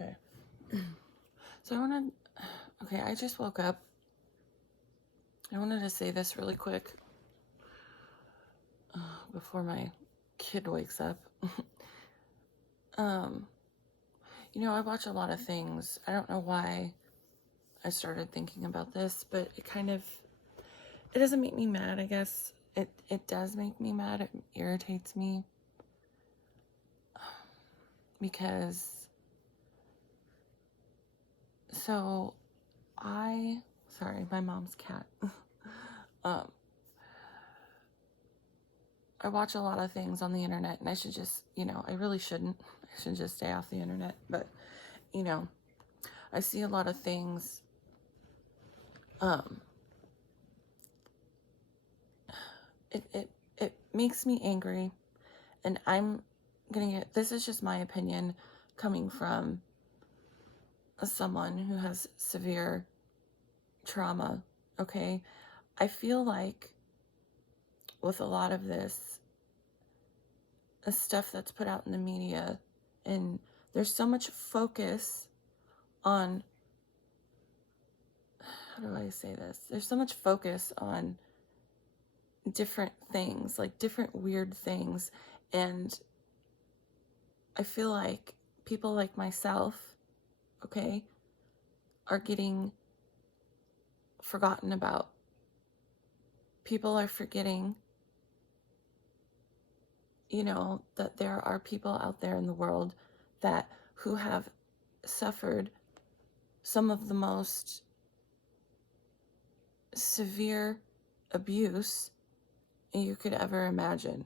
Okay. So I just woke up. I wanted to say this really quick before my kid wakes up. um, I watch a lot of things. I don't know why I started thinking about this, but it doesn't make me mad, I guess. It does make me mad. It irritates me because sorry, my mom's cat. um, I watch a lot of things on the internet, and I should just, I really shouldn't. I should just stay off the internet. But, I see a lot of things. It makes me angry, and this is just my opinion coming from someone who has severe trauma, okay? I feel like with a lot of this stuff that's put out in the media, and there's so much focus on, how do I say this? There's so much focus on different things, like different weird things, and I feel like people like myself, okay, are getting forgotten about. People are forgetting, that there are people out there in the world who have suffered some of the most severe abuse you could ever imagine.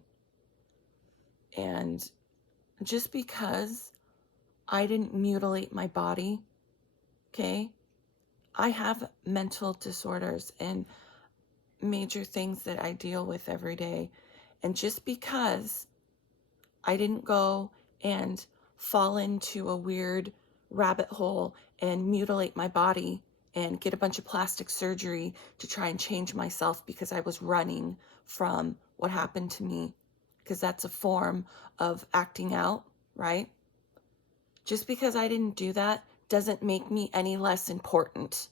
And just because I didn't mutilate my body, okay, I have mental disorders and major things that I deal with every day. And just because I didn't go and fall into a weird rabbit hole and mutilate my body and get a bunch of plastic surgery to try and change myself because I was running from what happened to me, because that's a form of acting out, right? Just because I didn't do that doesn't make me any less important,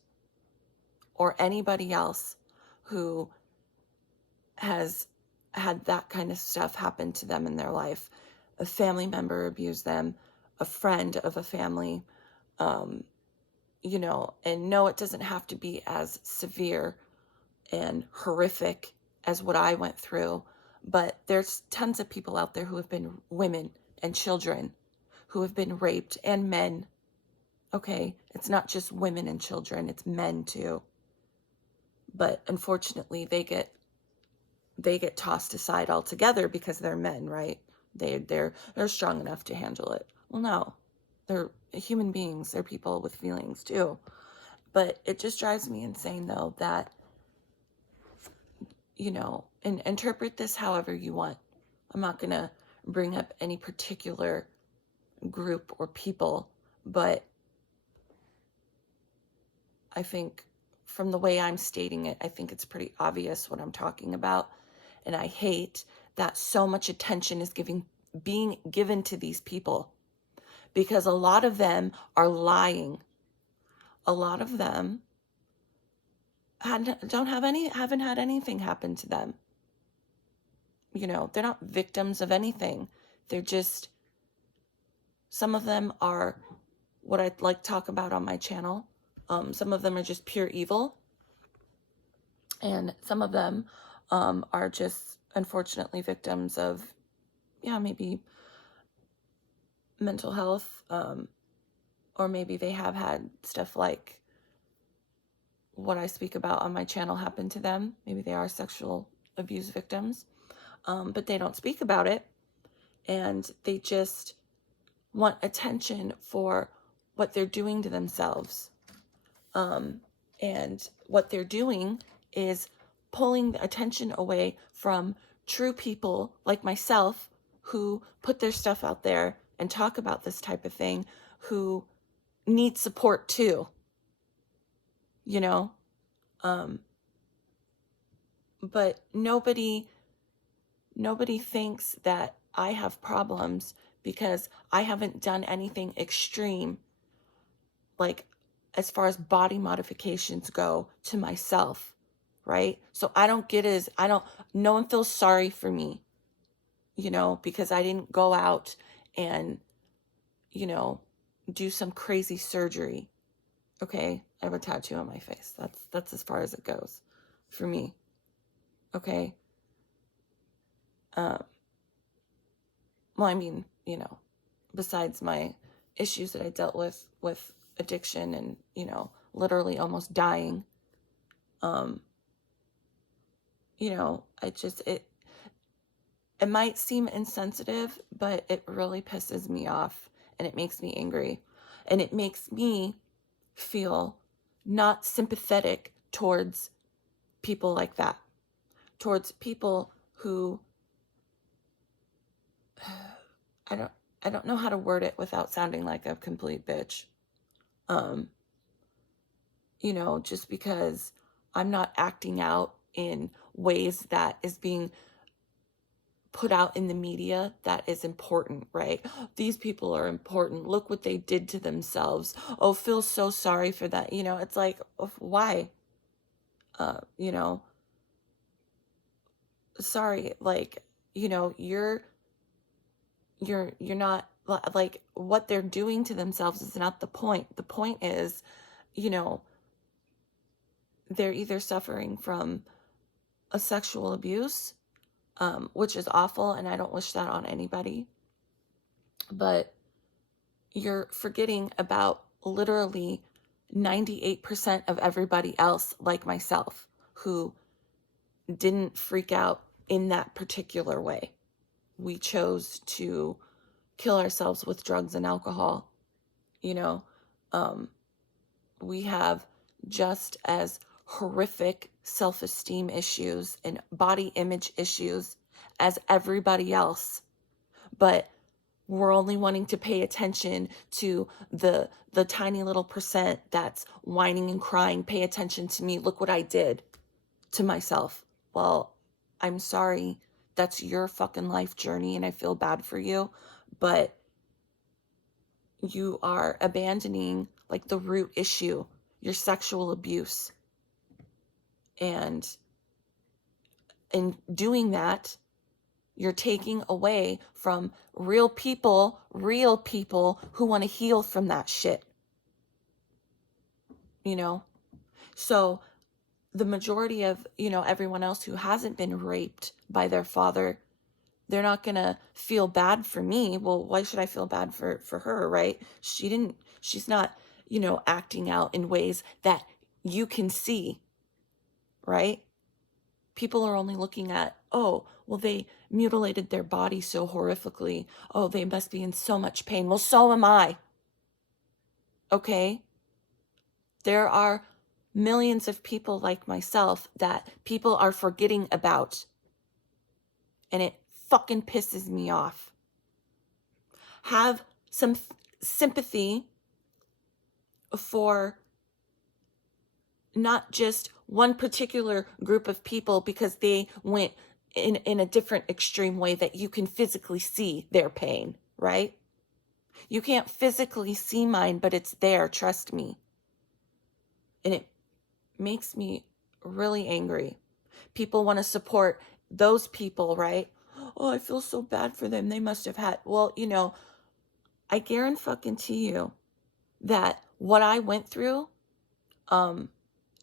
or anybody else who has had that kind of stuff happen to them in their life. A family member abused them, a friend of a family, and no, it doesn't have to be as severe and horrific as what I went through, but there's tons of people out there who have been women and children who have been raped, and men, okay? It's not just women and children, it's men too. But unfortunately, they get tossed aside altogether because they're men, right? They're strong enough to handle it. Well, no, they're human beings. They're people with feelings too. But it just drives me insane, though, that, and interpret this however you want. I'm not going to bring up any particular group or people, but I think from the way I'm stating it, I think it's pretty obvious what I'm talking about. And I hate that so much attention is being given to these people, because a lot of them are lying. A lot of them haven't had anything happen to them. They're not victims of anything. They're just, some of them are what I'd like to talk about on my channel. Some of them are just pure evil. And some of them are just, unfortunately, victims of, maybe mental health, or maybe they have had stuff like what I speak about on my channel happen to them. Maybe they are sexual abuse victims, but they don't speak about it, and they just want attention for what they're doing to themselves. And what they're doing is pulling the attention away from true people like myself, who put their stuff out there and talk about this type of thing, who need support too, but nobody thinks that I have problems because I haven't done anything extreme like, as far as body modifications go to myself, right? So I don't get as, no one feels sorry for me, because I didn't go out and, you know, do some crazy surgery. Okay. I have a tattoo on my face. That's as far as it goes for me. Okay. Well, I mean, besides my issues that I dealt with addiction and, literally almost dying, it might seem insensitive, but it really pisses me off and it makes me angry and it makes me feel not sympathetic towards people like that, towards people who I don't know how to word it without sounding like a complete bitch. Just because I'm not acting out in ways that is being put out in the media that is important, right? These people are important. Look what they did to themselves. Oh, feel so sorry for that. It's like, why? Sorry, like, you're not, like, what they're doing to themselves is not the point. The point is, they're either suffering from a sexual abuse, which is awful, and I don't wish that on anybody. But you're forgetting about literally 98% of everybody else, like myself, who didn't freak out in that particular way. We chose to kill ourselves with drugs and alcohol. We have just as horrific self-esteem issues and body image issues as everybody else, but we're only wanting to pay attention to the tiny little percent that's whining and crying. Pay attention to me. Look what I did to myself. Well, I'm sorry. That's your fucking life journey and I feel bad for you, but you are abandoning like the root issue, your sexual abuse. And in doing that, you're taking away from real people who want to heal from that shit. So the majority of, everyone else who hasn't been raped by their father, they're not going to feel bad for me. Well, why should I feel bad for her, right? She's not, acting out in ways that you can see, right? People are only looking at, oh, well, they mutilated their body so horrifically. Oh, they must be in so much pain. Well, so am I. Okay? There are millions of people like myself that people are forgetting about. And it fucking pisses me off. Have some sympathy for not just one particular group of people because they went in a different extreme way that you can physically see their pain, right? You can't physically see mine, but it's there, trust me. And it makes me really angry. People want to support those people, right? Oh, I feel so bad for them. They must have had, well, I guarantee you that what I went through,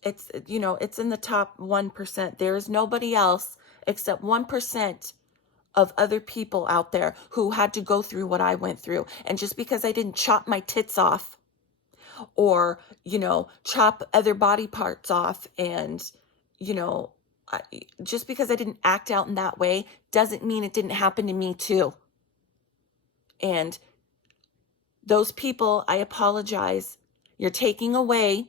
it's in the top 1%. There is nobody else except 1% of other people out there who had to go through what I went through. And just because I didn't chop my tits off or, chop other body parts off and, just because I didn't act out in that way doesn't mean it didn't happen to me too. And those people, I apologize. You're taking away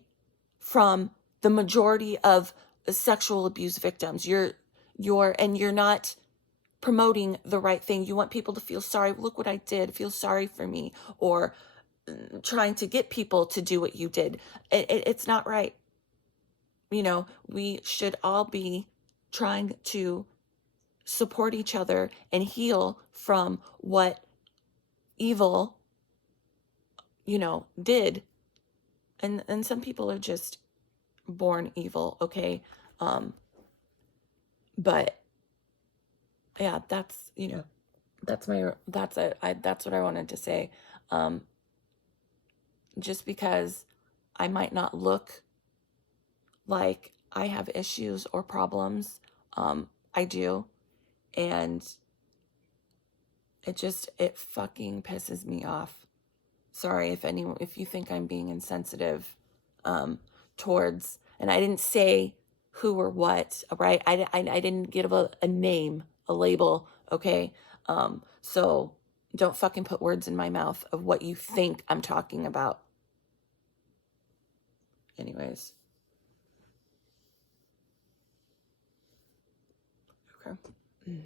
from the majority of sexual abuse victims. You're not promoting the right thing. You want people to feel sorry. Look what I did. Feel sorry for me. Or trying to get people to do what you did. It's not right. We should all be trying to support each other and heal from what evil, did and some people are just born evil, okay? But yeah, that's, that's that's what I wanted to say. Um, just because I might not look like I have issues or problems, I do. And it fucking pisses me off. Sorry if you think I'm being insensitive, towards, and I didn't say who or what, right? I didn't give a name, a label, okay? So don't fucking put words in my mouth of what you think I'm talking about. Anyways. Okay.